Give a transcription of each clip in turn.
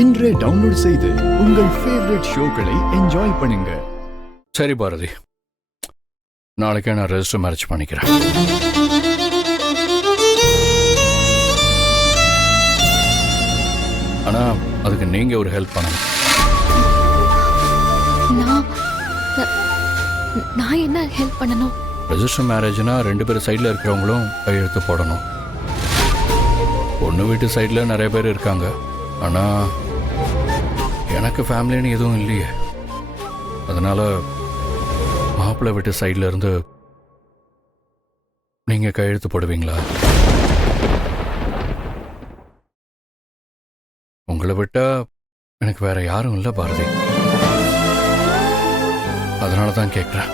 இன்றே டவுன்லோட் செய்து உங்கள் ஃபேவரட் ஷோக்களை என்ஜாய் பண்ணுங்க. சரி பாரதி, நாளைக்கே நான் ரெஜிஸ்டர் மேரேஜ் பண்ணிக்கிறேன். ஆனா அதுக்கு நீங்க ஒரு ஹெல்ப் பண்ணணும். நான் என்ன ஹெல்ப் பண்ணணும்? ரெஜிஸ்டர் மேரேஜ்னா 2 பேர் சைடில் இருக்கிறவங்களும் கையெழுத்து போடணும். பொண்ணு வீட்டு சைடில் நிறைய பேர் இருக்காங்க, ஆனால் எனக்கு ஃபேமிலின்னு எதுவும் இல்லையே. அதனால மாப்பிள்ளை வீட்டு சைடில் இருந்து நீங்கள் கையெழுத்து போடுவீங்களா? உங்களை விட்டா எனக்கு வேற யாரும் இல்லை பாரதி, அதனால தான் கேட்குறேன்.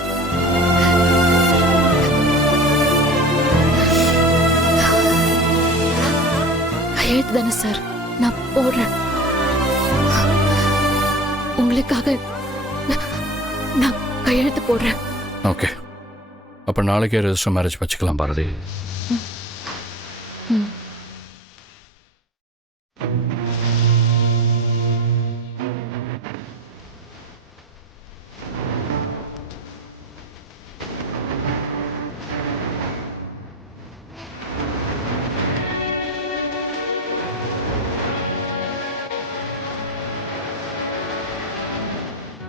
கையெழுத்து தானே சார், நான் போடுறேன். உங்களுக்காக நான் கையெழுத்து போடுறேன். ஓகே, அப்போ நாளைக்கே ரெஜிஸ்டர் மேரேஜ் வச்சுக்கலாம் பாரதி.